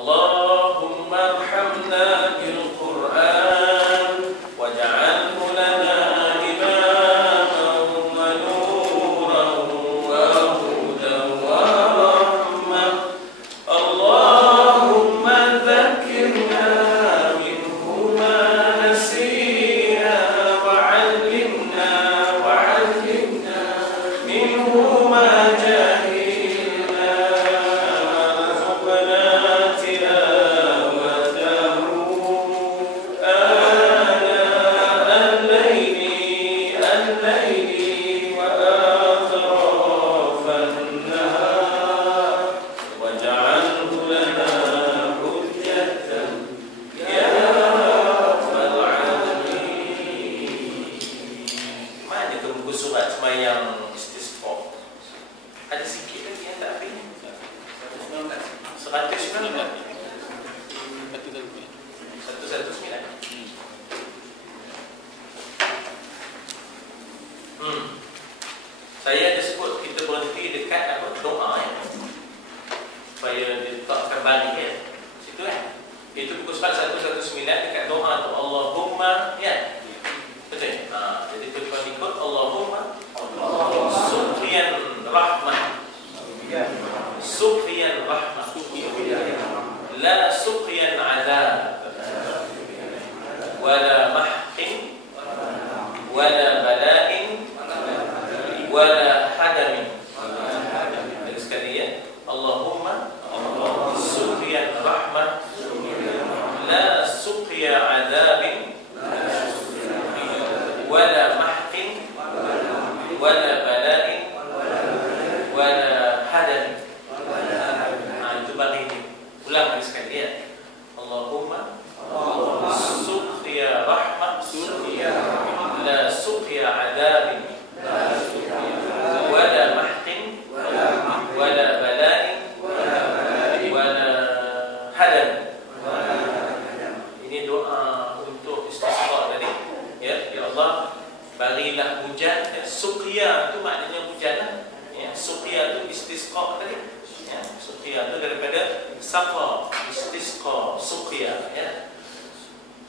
Allahumma arhamna bil Qur'an waj'alhu lana imaman wa nuran wa hudan wa rahmah. Allahumma dhakkirna minhu ma nasina wa 'allimna minhu ma jahilna. Saya ada sebut kita berhenti dekat apa doa ya. Supaya diletakkan balik ya. Situ kan. Itu buku surat 119 dekat doa tu Allahumma ya. Betul. Jadi tuan ikut Allahumma suqiyan rahmah. Suqiyan rahmah. La suqiyan azab. Wala mahqin wala bala'in wala hadamin. Terus sekali ya. Allahumma suqiyan rahmah la suqiya adabin wala mahqin wala bala'in wala hadamin. Itu bagi ini. Ulang sekali ya. Allahumma suqiya rahmah la suqiya adabin wala mahqin wala bala'in wala hadam. Ini doa untuk istisqa tadi ya. Ya Allah, berilah hujan. Suqiya itu maknanya hujan ya. Suqiya itu istisqa tadi ya. Suqiya itu daripada saqa, istisqa, suqiya ya.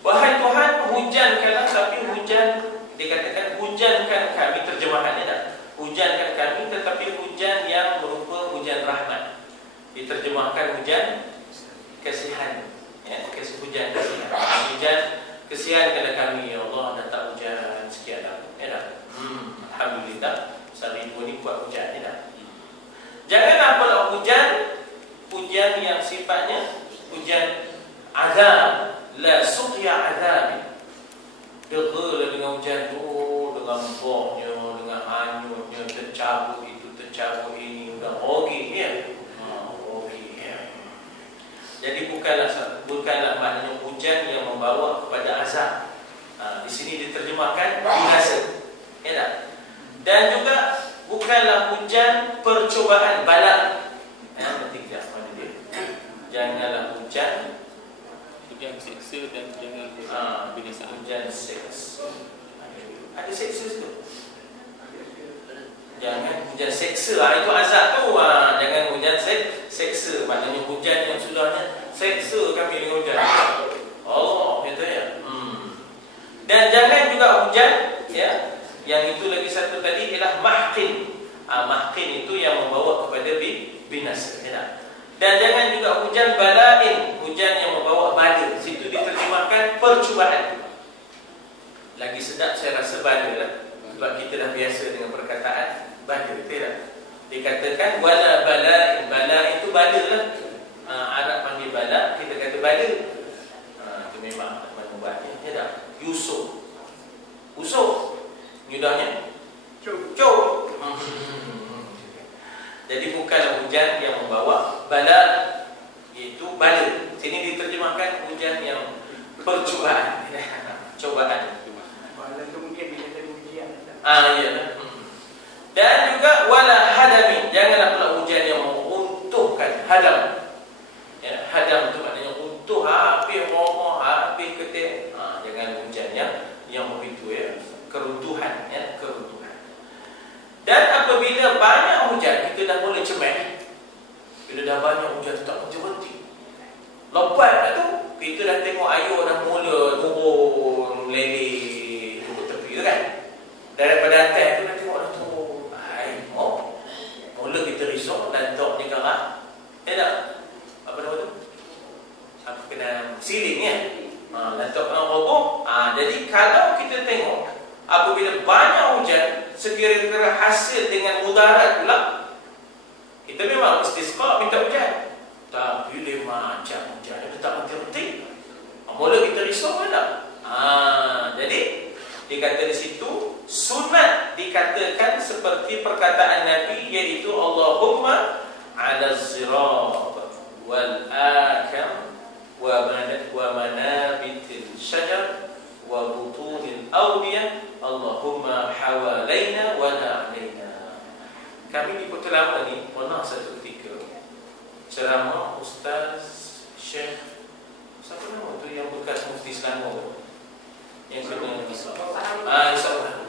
Wahai Tuhan, hujankanlah. Tapi hujan dikatakan hujankan kami, terjemahannya tak? Hujankan kami, tetapi hujan yang berupa hujan rahmat. Diterjemahkan hujan kasihan ya, hujan kasihan. Hujan kasihan kepada kami ya Allah, datang hujan sekian ya tak? Alhamdulillah sehari dua ni buat hujan ya tak? Janganlah pula hujan yang sifatnya hujan azab. La suqya azab. Degil dengan hujan tu, dengan boknya, dengan hanyutnya, tercabut itu, tercabut ini, dan rogi ya. Rogi ya. Jadi bukanlah maknanya hujan yang membawa kepada azab. Di sini diterjemahkan binasa. Ya tak? Dan juga bukanlah hujan percobaan, bala. Ketiga mana dia? Janganlah hujan seksa dan jangan binasaan. Hujan seksa. Ada seksa tu. Jangan hujan seksa. Itu azab tu. Jangan hujan seksa. Maknanya hujan yang sudahnya seksa kami dengan hujan. Allah kata ya. Dan jangan juga hujan ya. Yang itu lagi satu tadi ialah mahqin. Mahqin itu yang membawa kepada binasa ya. Dan jangan juga hujan bala'in, hujan yang membawa bala. Situ diterjemahkan percubaan. Lagi sedap saya rasa bala lah. Sebab kita dah biasa dengan perkataan bala, tidak? Dikatakan wala bala'in. Bala itu bala lah. Arab panggil bala, kita kata bala. Itu memang membuatnya. Ya tak? Yusuf. Usuf. Nyudahnya? Cuk. Jadi bukanlah hujan yang membawa bala, itu bala. Sini diterjemahkan hujan yang percubaan. Cobaan. Bala itu mungkin bila ada ujian. Ya. Dan juga wala hadamin. Janganlah pula hujan yang meruntuhkan. Hadam. Ya, hadam itu maknanya runtuh, habis romoh, habis ketik. Jangan hujan yang begitu ya. Keruntuhan ya, keruntuhan. Dan apabila banyak hujan, kita dah mula cemeh. Bila dah banyak hujan, tak berhenti. Lepas tu kita dah tengok air dah mula turun meleleh ke tepi tu kan. Daripada atas tu dah tengok dah turun air. Mula kita risau lantak ni karat. Tak? Apa nama tu? Apa kena siling ya? Lantak kena roboh. Jadi kalau kita tengok apabila banyak hujan sekira-kira hasil dengan mudarat pula, kita memang istisqa minta hujan. Tapi dia macam hujan dia tak penting-penting. Mula kita risau tak? Jadi dikata di situ sunat dikatakan seperti perkataan Nabi, iaitu Allahumma ala zirab wal akam wa manabitil syajar wa butunil awdiyah Allahumma hawalaina wa la alaina. Kami di Kota Lama ni pernah satu ketika ceramah Ustaz Syekh, siapa nama tu yang bekas Mufti Selangor yang kena InsyaAllah.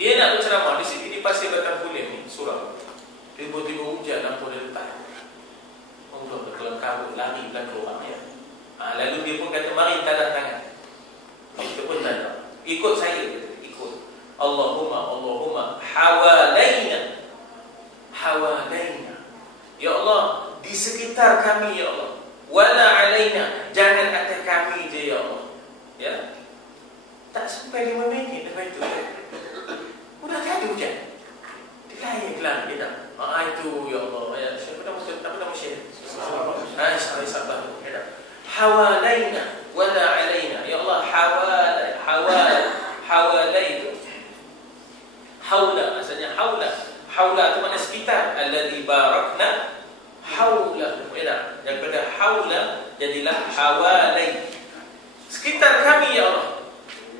Dia nak berceramah di sini di Pasir Batang Pulim ni, Surau. Tiba-tiba hujan lampu dari depan. Allah berkelam kabut lari belakang orang ya. Lalu dia pun kata mari tanda tangan. Kita pun tanda. Ikut saya kata, ikut. Allahumma hawalaina. Hawalaina. Ya Allah, di sekitar kami ya Allah. Wala alaina, jangan atas kami je ya Allah. Ya. Tak sampai 5 minit lepas itu. Udah tak ada hujan. Dilayan dia dah. Itu ya Allah. Ya, siapa nama Syekh? Sabar. Ya. Hawalaina wala alaina. Ya Allah, hawalaina. Haula, maksudnya haula. Haula itu makna sekitar. Alladzi barakna haula. Ya. Daripada haula jadilah hawalain. Sekitar kami ya Allah.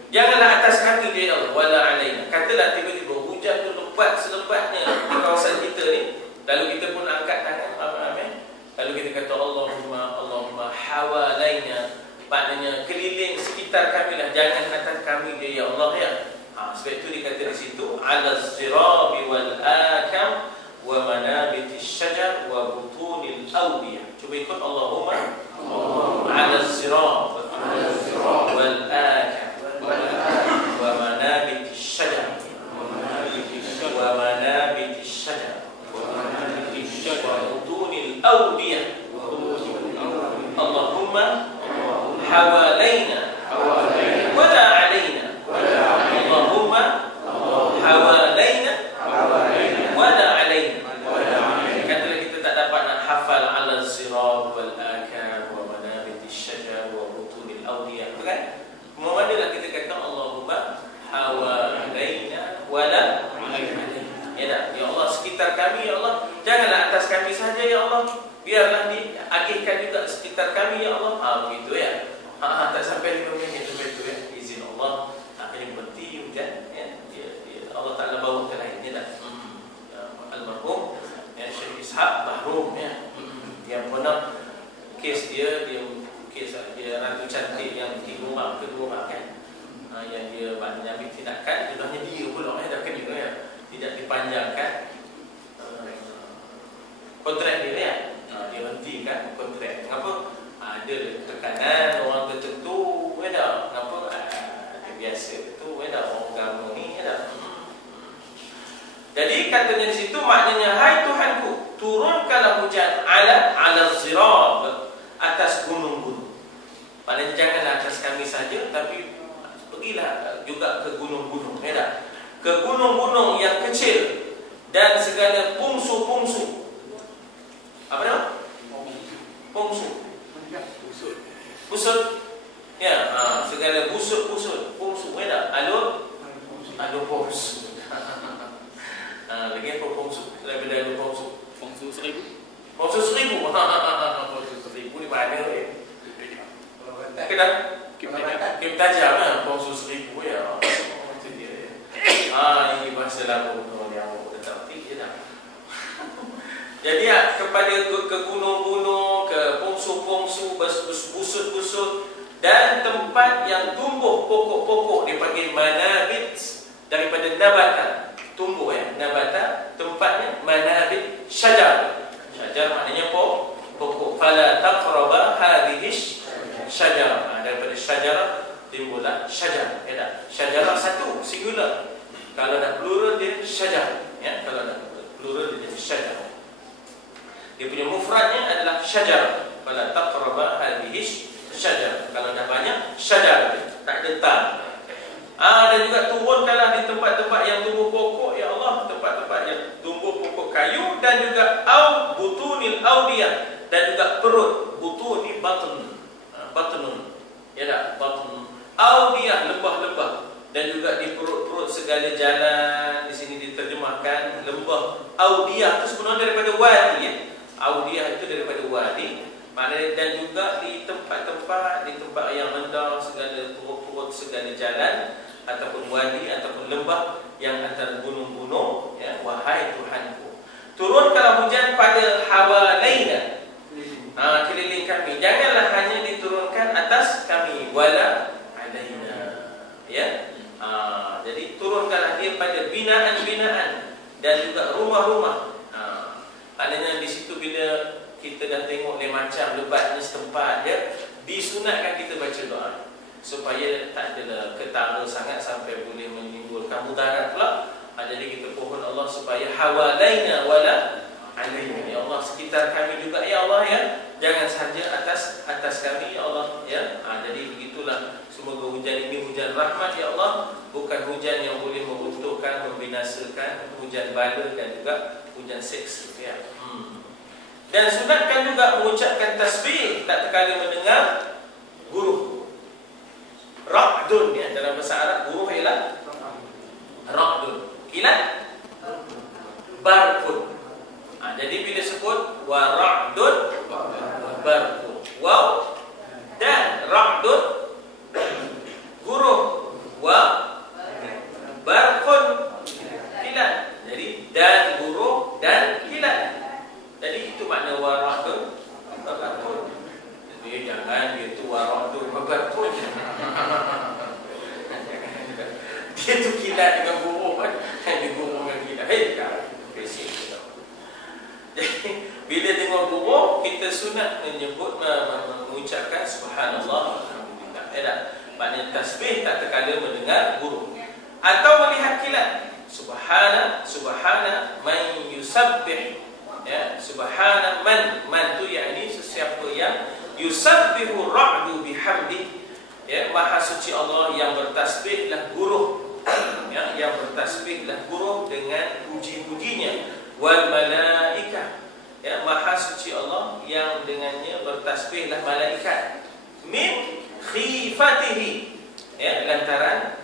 Janganlah atas kami ya Allah. Wala alaina. Katalah tiba-tiba hujan tu lebat selebatnya di kawasan kita ni. Lalu kita pun angkat tangan amin. Lalu kita kata Allahumma hawalaina. Maknanya keliling sekitar kami lah, jangan atas kami ya Allah ya. Sebab itu dikata di situ ala zirabi wal akam wa manabitis syajar wa butunil awdiyah. Cuba ikut Allahumma ala zirab wal akam wa manabitis syajar wa manabitis syajar wa butunil awdiyah. Allahumma hawalaina wala alaina. Allahumma hawalaina wala alaina. Katalah kita tak dapat nak hafal ala zirab wal akam wa manabitis syajar wa butunil awdiyah, kan? Memanglah kita kata Allahumma hawalaina wala alaina. Ya Allah, sekitar kami ya Allah, janganlah atas kami saja ya Allah, biarlah diagihkan juga sekitar kami ya Allah. Begitu ya. Tak sampai 5 minit itu ya. Izin Allah akhirnya berhenti hujan ya. Allah Ta'ala bawa ke lainnya dah. Almarhum ya, Syekh Ishaq Bahrum ya. Yang pernah kes dia Ratu Cantik yang kedua kan. Yang dia ambil tindakan, judahnya dia pula dah kena ya. Tidak dipanjangkan kontrak dia ya. Dia hentikan kontrak. Kenapa? Ada tekanan orang tertentu, kenapa? Dia biasa itu, orang agama ni, Jadi katanya di situ maknanya, hai Tuhanku, turunkanlah hujan ala zirab, atas gunung-gunung. Maknanya janganlah atas kami saja, tapi pergilah juga ke gunung-gunung, ke gunung-gunung yang kecil dan segala pungsu-pungsu. Apa nama? Pungsu. Busut. Ya, segala busut-busut, pungsu, alur pungsu. Lagi apa pungsu? Daripada alur pungsu. Pungsu 1000. Pungsu 1000. Pungsu 1000 di mana Kedah. Kim tajam lah pungsu 1000 ya. Itu dia. Ini bahasa lagu yang tak arti je dah. Jadi kepada ke gunung-gunung, ke pungsu-pungsu, busut-busut dan tempat yang tumbuh pokok-pokok dipanggil manabit, daripada nabata, tumbuh nabata, tempatnya manabit syajar. Syajar maknanya pokok. Fala taqrabu syajarah. Daripada syajarah timbullah syajar. Ya tak? Syajarah satu, singular. Kalau nak plural dia syajar. Ya, kalau nak plural dia jadi syajar. Dia punya mufradnya adalah syajar. Fala taqraba hadhihi syajar. Kalau dah banyak syajar dia, tak ada tan. Dan juga turunkanlah di tempat-tempat yang tumbuh pokok, ya Allah, tempat-tempat yang tumbuh pokok kayu, dan juga au butunil audiyah, dan juga perut. Butun ni batun, batnun, ya tak? Batun audiyah, lembah-lembah, dan juga di perut-perut segala jalan. Di sini diterjemahkan lembah. Audiyah itu sebenarnya daripada wadi, ya. Audiyah itu daripada wadi. Maknanya, dan juga di tempat-tempat, di tempat yang rendah, segala perut-perut segala jalan, ataupun wadi, ataupun lembah yang antara gunung-gunung, ya, wahai Tuhanku, turunkanlah hujan pada hawalaina, keliling kami. Janganlah hanya diturunkan atas kami, wala alaina, ya. Jadi turunkanlah dia pada binaan-binaan dan juga rumah-rumah. Maknanya di situ bila kita dah tengok macam lebatnya setempat, ya, disunatkan kita baca doa supaya tak adalah ketara sangat sampai boleh menimbulkan mudarat pula. Jadi kita pohon Allah supaya hawalaina wala alaina, ya Allah, sekitar kami juga, ya Allah, ya, jangan saja atas kami, ya Allah, ya. Jadi begitulah, semoga hujan ini hujan rahmat, ya Allah, bukan hujan yang boleh meruntuhkan, membinasakan, hujan bala dan juga hujan seks, ya. Dan sunatkan juga mengucapkan tasbih tak terkala mendengar guruh. Ra'dun, ya, dalam bahasa Arab guruh ialah ra'dun. Kilat barqun. Jadi bila sebut wa ra'dun barqun, waw dan ra'dun guruh, wa barqun kilat. Jadi dan guruh dan kilat. Jadi itu makna wa ra'dun barqun. Jadi jangan dia tu wa ra'dun barqun. Dia tu kilat dengan burung kan. Dia burung dengan kilat. Hei, basic. Jadi bila tengok burung, kita sunat menyebut, mengucapkan subhanallah, alhamdulillah. Maknanya tasbih tak terkala mendengar burung atau melihat kilat. Subhana man yusabbih, ya, subhana man tu yakni sesiapa yang yusabbihu ra'du bihamdi, ya, maha suci Allah yang bertasbihlah guruh, ya, yang bertasbihlah guruh dengan puji-pujinya. Wal malaikah, ya, maha suci Allah yang dengannya bertasbihlah malaikat. Min khifatihi, ya, lantaran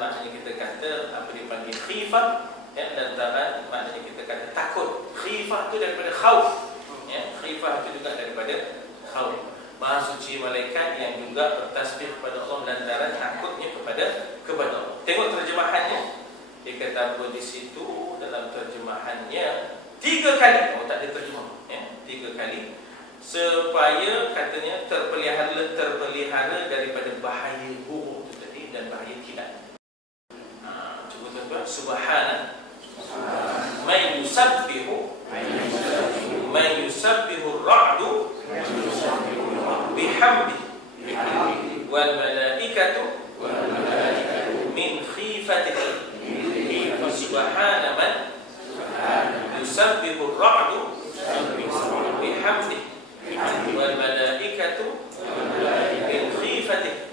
maknanya kita kata apa dipanggil khifah, ya, lantaran maknanya kita kata takut. Khifah tu daripada khauf, ya, khifah tu juga daripada khauf. Maha suci malaikat yang juga bertasbih kepada Allah lantaran takutnya kepada Allah. Tengok terjemahannya. Dia kata apa di situ dalam terjemahannya 3 kali. Oh, tak ada terjemah, ya, 3 kali supaya katanya terpelihara daripada bahaya buruk itu tadi dan bahaya kilat. Cuba tuan-tuan, subhana man yusabbihu ar-ra'du bihamdi wal malaikatu min khifatihi. Subhana man yusabbihu ar-ra'du bihamdi wal malaikatu min khifatihi.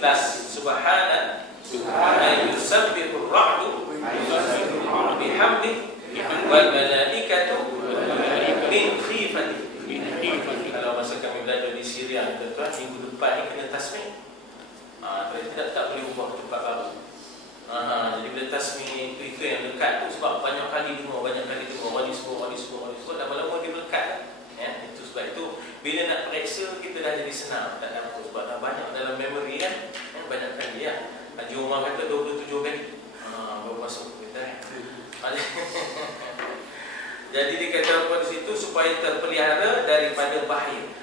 Las subhana man yusabbihu ar-ra'du bihamdi wal malaikatu min khifatihi. Kalau masa kami belajar di Syria, tuan-tuan, minggu depan ni kena tasmih. Tak boleh ubah tempat baru. Jadi bila tasmih itu yang dekat tu, sebab banyak kali dengar, wali sebut, lama-lama dia melekat, ya. Itu sebab itu bila nak periksa kita dah jadi senang, tak ada apa, sebab dah banyak dalam memori kan, banyak kali, ya. Haji Umar kata 27 kali baru masuk kita. Jadi dikata apa di situ supaya terpelihara daripada bahaya.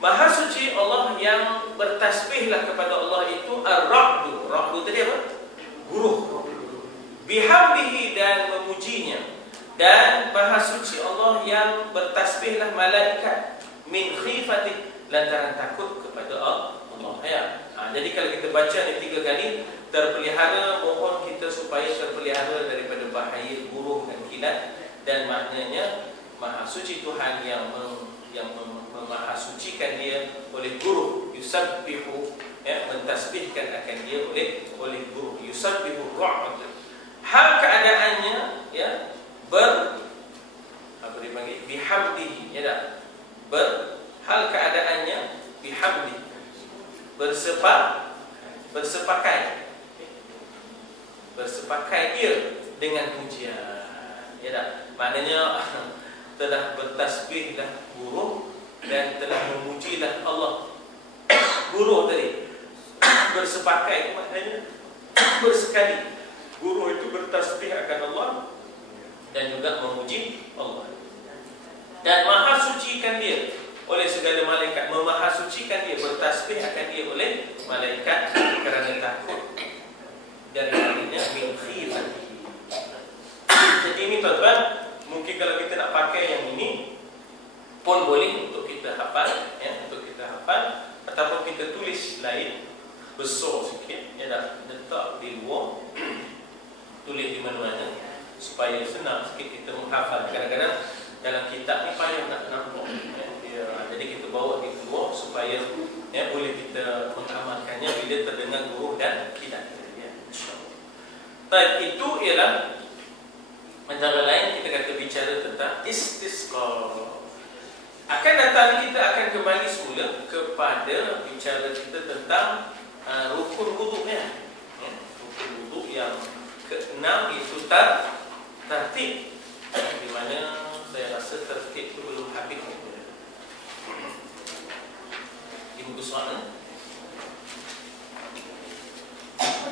Maha suci Allah yang bertasbihlah kepada Allah itu ar-ra'du. Ra'du tadi apa? Guruh. Bihamdihi, dan memujinya. Dan maha suci Allah yang bertasbihlah malaikat min khifati, lantaran takut kepada Allah. Ya. Jadi kalau kita baca ni 3 kali, terpelihara, mohon kita supaya terpelihara daripada bahaya burung dan kilat, dan maknanya Maha Suci Tuhan yang memahasucikan dia oleh guru, yusabbihu, ya, mentasbihkan akan dia oleh guru, yusabbihu ra'd. Hal keadaannya, ya, apa dipanggil, bihamdihi, ya tak? Hal keadaannya bihamdi, bersepakai dia dengan pujian, ya tak? Maknanya telah bertasbihlah guru dan telah memujilah Allah. Guru tadi bersepakai, maknanya bersekali. Guru itu bertasbih akan Allah dan juga memuji Allah. Dan maha sucikan dia oleh segala malaikat, memahasucikan dia, bertasbih akan dia oleh malaikat kerana takut daripadanya min khifatihi. Jadi ini tuan-tuan, mungkin kalau kita nak pakai yang ini pun boleh untuk kita hafal, ya, untuk kita hafal, ataupun kita tulis lain besar sikit, ya, dah letak di luar, tulis di mana-mana supaya senang sikit kita menghafal. Kadang-kadang dalam kitab ni payah nak nampak, ya. Jadi kita bawa di keluar supaya, ya, boleh kita mengamalkannya bila terdengar guru dan kitab, ya, insya-Allah. Baik, itu ialah antara lain kita kata bicara tentang istisqa. Akan datang kita akan kembali semula kepada bicara kita tentang rukun wudu, ya. Rukun wudu yang ke-6 itu tertib, di mana saya rasa tertib itu belum habis. Di buku soalan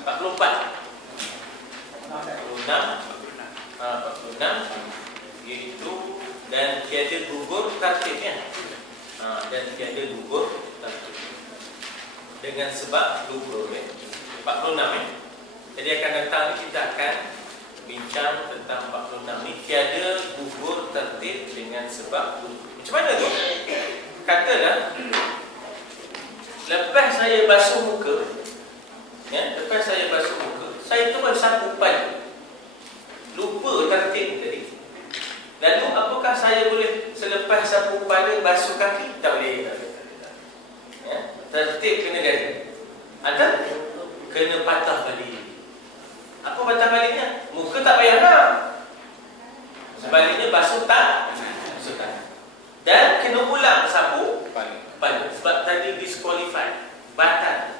44 iaitu dan tiada gugur tertibnya, dan tiada gugur tertib dengan sebab gugur, ya. 46, ya. Jadi akan datang kita akan bincang tentang 46 ni, tiada gugur tertib dengan sebab gugur. Macam mana tu? Katalah lepas saya basuh muka, ya, saya terus sapu pagi, lupa tertib tadi. Lalu apakah saya boleh selepas sapu kepala basuh kaki? Tak boleh. Ya, tertib kena jadi. Ada kena patah balik. Apa patah baliknya? Muka tak payah nak. Sebaliknya basuh tak. Dan kena ulang sapu kepala. Sebab tadi disqualified, batal.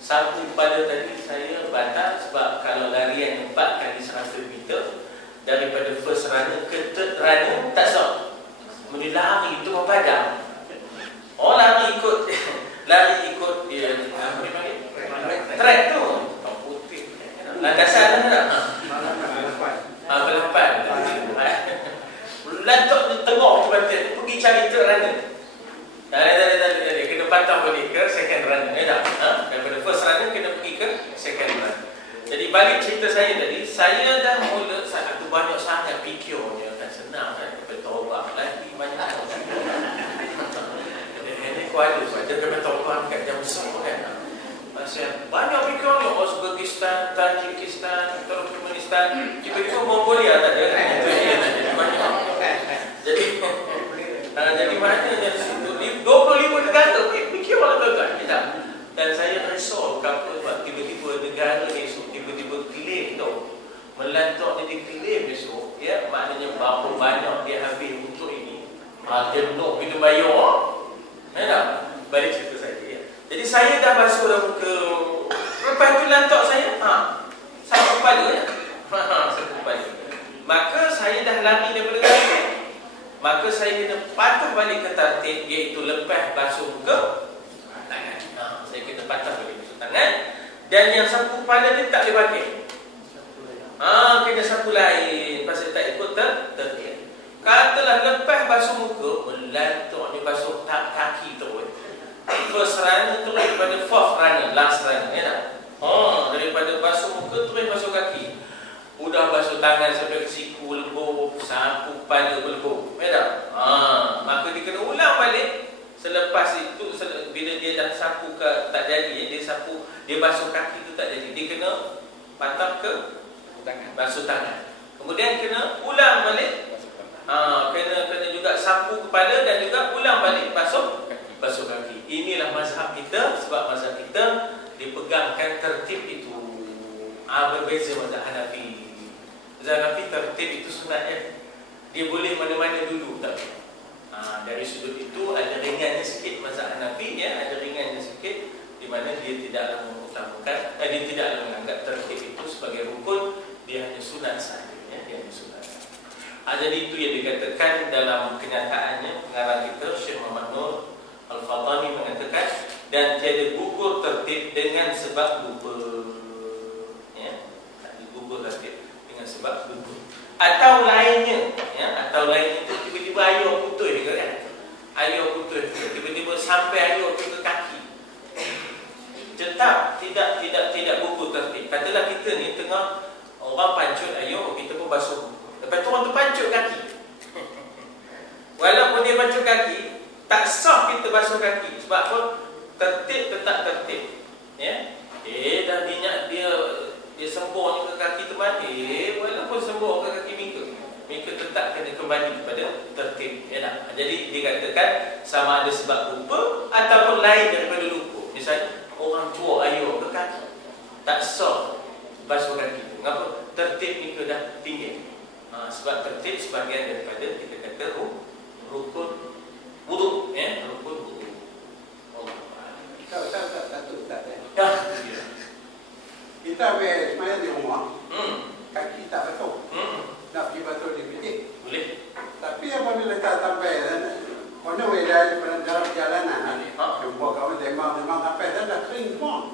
Sapu kepala tadi saya batal sebab kalau larian 4 kali 100 meter daripada first runner ke third runner tak sah. Mesti lari tu padam. Oh, lari ikut dia apa dia panggil? Track tu. Putih. Landasan tak? Balapan. Lantok di tengah tu batin, pergi cari third runner. Dah kena patah balik ke second runner, ya tak? Daripada first runner kena pergi ke second runner. Jadi balik cerita saya tadi, saya dah mula saat tu banyak sangat fikirnya, tak senang kan, bertaubat lagi banyak. Ini kuala saja kena taubat kat jam 10 kan. Masih banyak fikirnya, Uzbekistan, Tajikistan, Turkmenistan, tiba-tiba Mongolia tak ada kan. Itu dia jadi banyak. Jadi mana dari situ 25 negara fikir orang tuan-tuan, tak? Dan saya risau sebab tiba-tiba negara esok tiba-tiba claim tau, melantak jadi claim esok, ya, maknanya berapa banyak dia habis untuk ini. Dia nak kena bayar, ya tak? Balik cerita saya, ya. Jadi saya dah basuh dah muka, lepas tu lantak saya, sapu kepala, ya. Sapu kepala. Maka saya dah lari daripada tertib. Maka saya kena patah balik ke tertib, iaitu lepas basuh muka, tangan. Saya kena patah balik basuh tangan. Dan yang sapu kepala ni tak boleh pakai. Kena sapu lain. Pasal tak ikut tertib. Katalah lepas basuh muka, melantuk ni basuh kaki terus. First runner terus daripada fourth runner, last runner, ya tak? Daripada basuh muka terus basuh kaki. Udah basuh tangan sampai ke siku lebur, sapu kepala berlebur, ya tak? Maka dia kena ulang balik. Selepas itu basuh tangan. Kemudian kena ulang balik. Kena juga sapu kepala dan juga ulang balik basuh kaki. Inilah mazhab kita, sebab mazhab kita dipegangkan tertib itu. Berbeza mazhab Hanafi. Mazhab Hanafi tertib itu sunatnya. Dia boleh mana-mana dulu tak? Dari sudut itu ada ringannya sikit mazhab Hanafi, ya, ada ringannya sikit di mana dia tidaklah mengutamakan, dia tidaklah menganggap tertib itu sebagai rukun, dia hanya sunat saja, ya, dia hanya sunat. Jadi itu yang dikatakan dalam kenyataannya pengarang kita Syekh Muhammad Nur Al-Fatani mengatakan, dan tiada gugur tertib dengan sebab lupa, ya, gugur tertib dengan sebab lupa. Atau lainnya, ya, atau lainnya itu tiba-tiba air putus juga kan, air putus, tiba-tiba sampai air ke kaki, tetap tidak gugur tertib. Katalah kita ni tengah orang pancut air, kita pun basuh. Lepas tu orang tu pancut kaki. Walaupun dia pancut kaki, tak sah kita basuh kaki. Sebab apa? Tertib tetap tertib. Ya. Dah minyak dia sembur ke kaki teman. Walaupun sembur ke kaki Mika tetap kena kembali kepada tertib. Ya tak? Jadi dikatakan sama ada sebab lupa ataupun lain daripada lupa. Misalnya orang tua air ke kaki, tak sah basuh kaki. Mengapa? Tertib Mika dah tinggi. Sebab tertib sebahagian daripada kita kata rukun wudu, ya, rukun wudu. Kita ambil semayang di rumah, kaki tak basuh, nak pergi basuh di masjid boleh. Tapi apabila tak sampai on the way dalam perjalanan, jumpa kawan memang sampai dah kering semua,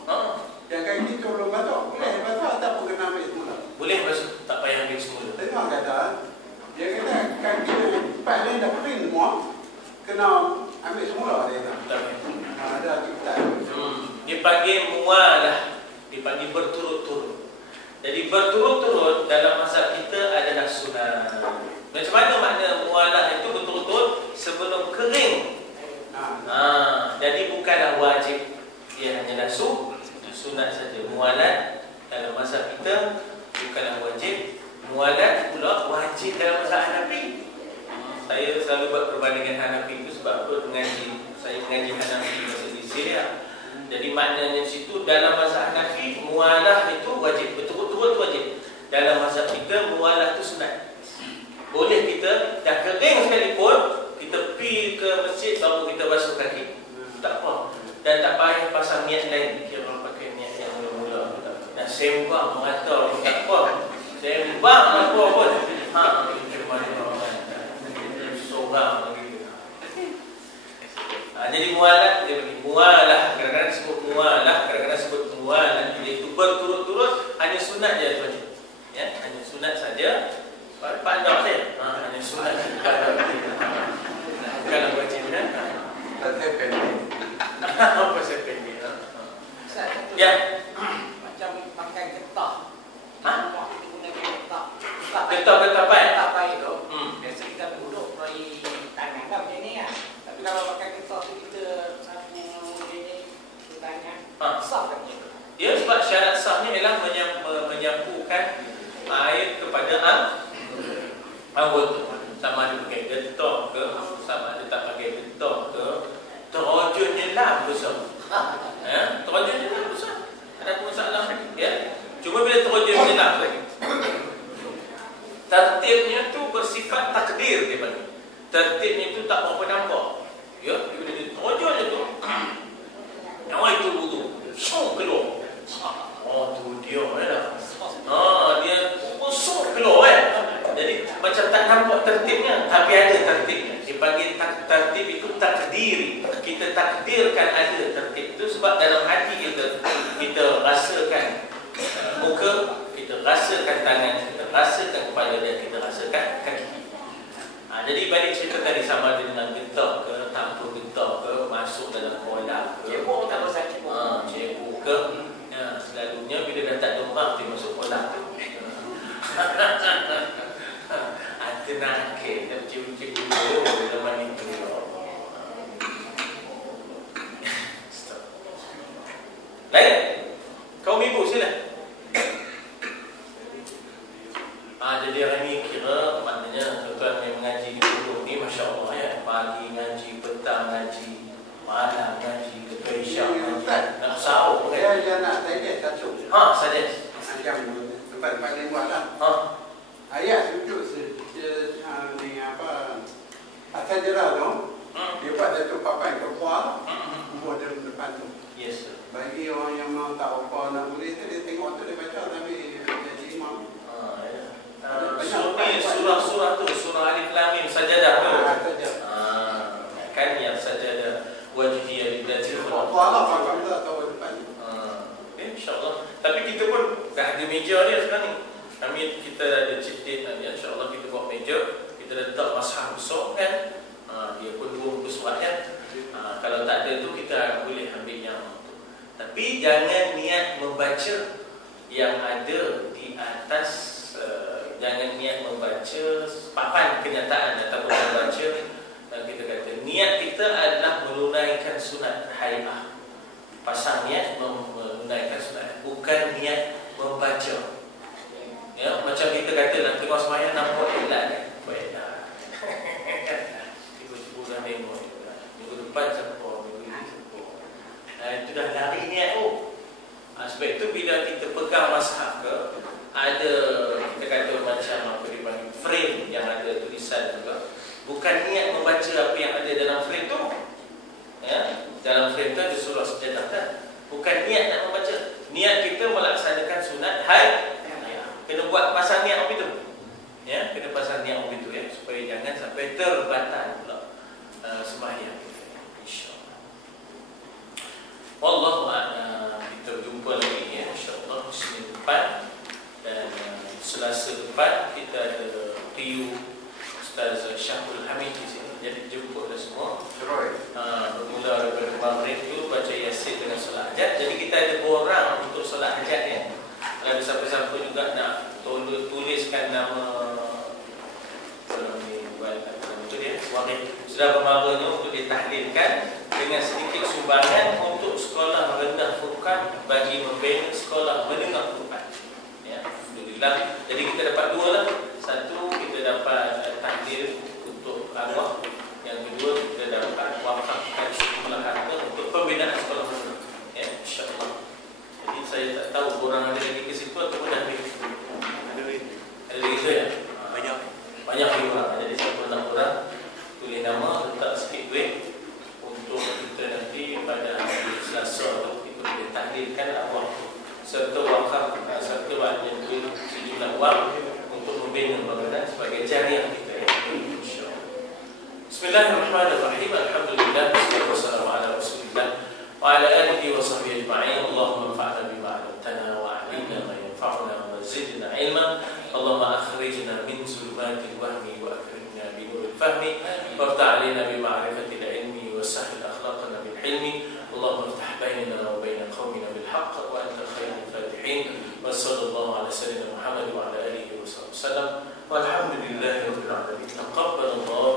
yang kaki tu belum basuh, boleh basuh ataupun kena ambil semula? Boleh basuh, tak payah ambil semula. Tengok kata, dia kata kaki empat ni dah kering semua, kena ambil semula dia kata. Ada kita. Dia panggil mualah, dipanggil berturut-turut. Jadi berturut-turut dalam mazhab kita adalah sunat. Macam mana makna mualah itu berturut-turut? Sebelum kering. Jadi bukanlah wajib, dia hanyalah sunat saja. Mualat dalam mazhab kita bukanlah wajib. Mualat pula wajib dalam mazhab Hanafi. Saya selalu buat perbandingan Hanafi itu sebab apa? Saya mengaji Hanafi masa di Syria. Jadi maknanya situ dalam mazhab Hanafi mualah itu wajib, betul-betul wajib. Dalam mazhab kita mualah itu sunat. Boleh kita dah kering sekalipun, kita pergi ke masjid baru kita basuh kaki, tak apa. Dan tak payah pasang niat lain. Kira orang pakai niat yang mula-mula, nak sembang merata pun tak apa. Sembang apa pun. Macam mana orang seorang begitu. Jadi mualah, dia bagi mualah, kadang-kadang disebut mualah, kadang-kadang disebut mualah. Iaitu berturut-turut, hanya sunat je saja. Ya, hanya sunat saja. Pandang saya, hanya sunat. Bukanlah wajib, kan? Tertib pendek. Apa saya pendek? Ya. Macam pakai getah. Getah pai. Getah pai itu. Biasa kita duduk dari tangan kan macam ni kan. Tapi kalau pakai getah tu kita sapu ini tangan. Sah kan itu. Ya, sebab syarat sahnya ialah menyapukan air kepada anggota. Sama ada pakai getah ke, sama ada tak pakai getah ke, terojunnya lah besar. Terojunnya lah besar. Ada masalah lagi. Ya. Cuma bila terojunnya lah lagi. Tertibnya tu bersifat takdir dia bagi. Tertibnya tu tak berapa nampak. Ya, bila dia terojun je tu. Yang itu wudu. Keluar. Tu dia dah. Dia busuk keluar Jadi macam tak nampak tertibnya, tapi ada tertibnya. Dipanggil tertib itu takdiri. Kita takdirkan ada tertib itu sebab dalam hati kita rasakan muka, kita rasakan tangan, kita rasakan kepala dan kita rasakan kaki. Jadi balik cerita tadi sama ada dengan getah ke, tanpa getah ke, masuk dalam kolam ke, Cebok tak pasal cebok. cebok ke. Selalunya bila dah tak ada orang, dia masuk kolam tu. Tenang ke, tak cebok-cebok dulu zaman itu. Lain? Kaum ibu sila. Jadi hari ni kira maknanya tuan-tuan yang mengaji di pondok ni Masya Allah ya, pagi ngaji, petang ngaji, malam ngaji, lepas isyak ngaji, nak sahur kan? Dia nak saya satu. Saja. Macam tempat paling buat lah. Ayat sujud ni apa? Atas jerah tu, dia buat satu papan kepala, buat dalam depan tu. Yes sir. Bagi orang yang mau tahu apa nak boleh tu, dia tengok tu dia baca tapi jadi imam. Surah tu, surah Alif Lam Mim Sajadah tu. Kan yang Sajadah wajhiyah lillahi Allah faham tak tahu depan. InsyaAllah. Tapi kita pun dah ada meja ni sekarang ni. Kami kita ada ciptit nanti insyaAllah kita buat meja. Kita letak mashaf besar kan. Dia pun 2 muka surat kan. Kalau tak ada tu kita boleh ambil yang tu. Tapi jangan niat membaca yang ada di atas, jangan niat membaca papan kenyataan ataupun membaca. Kita kata niat kita adalah menunaikan sunat hai'ah. Pasang niat menunaikan sunat, bukan niat membaca. Ya, macam kita kata nak tengok sembahyang nampak elak kan? Baiklah. Tiba-tiba dah tengok. Minggu depan siapa? Minggu ini siapa? Itu dah lari niat tu. Sebab itu bila kita pegang mashaf ke, ada kita kata macam apa dipanggil frame yang ada tulisan juga. Bukan niat membaca apa yang ada dalam frame tu. Ya, dalam frame tu ada surah Sajadah kan. Bukan niat nak membaca. Niat kita melaksanakan sunat haid. Kena buat pasang niat apa itu. Ya, kena pasang niat apa itu ya, supaya jangan sampai terbatal pula sembahyang kita. Insya-Allah. Wallahu a'lam. Kita jumpa lagi ya insya-Allah Senin depan dan Selasa depan kita ada PU Ustaz Syahul Hamid di sini. Jadi jemputlah semua. Bermula daripada maghrib tu baca Yasin dengan solat hajat. Jadi kita ada borang untuk solat hajat ya. Kalau ada siapa-siapa juga nak tuliskan nama itu dia, sudah bermaranya untuk ditahlilkan dengan sedikit sumbangan untuk sekolah rendah Furqan bagi membina sekolah menengah Furqan. Ya, alhamdulillah. Jadi kita dapat 2 lah. Satu kita dapat tahlil untuk arwah. Yang kedua kita dapat wakafkan sejumlah harta untuk pembinaan sekolah menengah. Ya, insya-Allah. Jadi saya tak tahu korang ada lagi ke situ ataupun dah habis. Ada lagi tu ya? Banyak lagi orang. Jadi siapa nak orang tulis nama, letak sikit duit untuk kita nanti pada hari Selasa tu kita boleh tahlilkan arwah serta wakaf serta banyak duit sejumlah wang untuk membina bangunan sebagai jariah kita ya. InsyaAllah. Bismillahirrahmanirrahim. Alhamdulillah. Wassalamualaikum ala Rasulillah wa ala alihi wa sahbihi ajma'in. Allahumma anfa'na bima 'allamtana wa 'allimna ma yanfa'una wa zidna 'ilma. Allahumma akhrijna min zulumatil wahmi wa akrimna bi nuril fahmi waftah 'alaina bi ma'rifatil 'ilmi wa sahhil akhlaqana bil hilmi. Allahumma iftah bainana wa bain qaumina bil haqq wa anta khairul fatihin. Wa sallallahu ala sayyidina Muhammad wa ala alihi wa sahbihi wasallam. Walhamdulillahirabbil alamin. Taqabbalallahu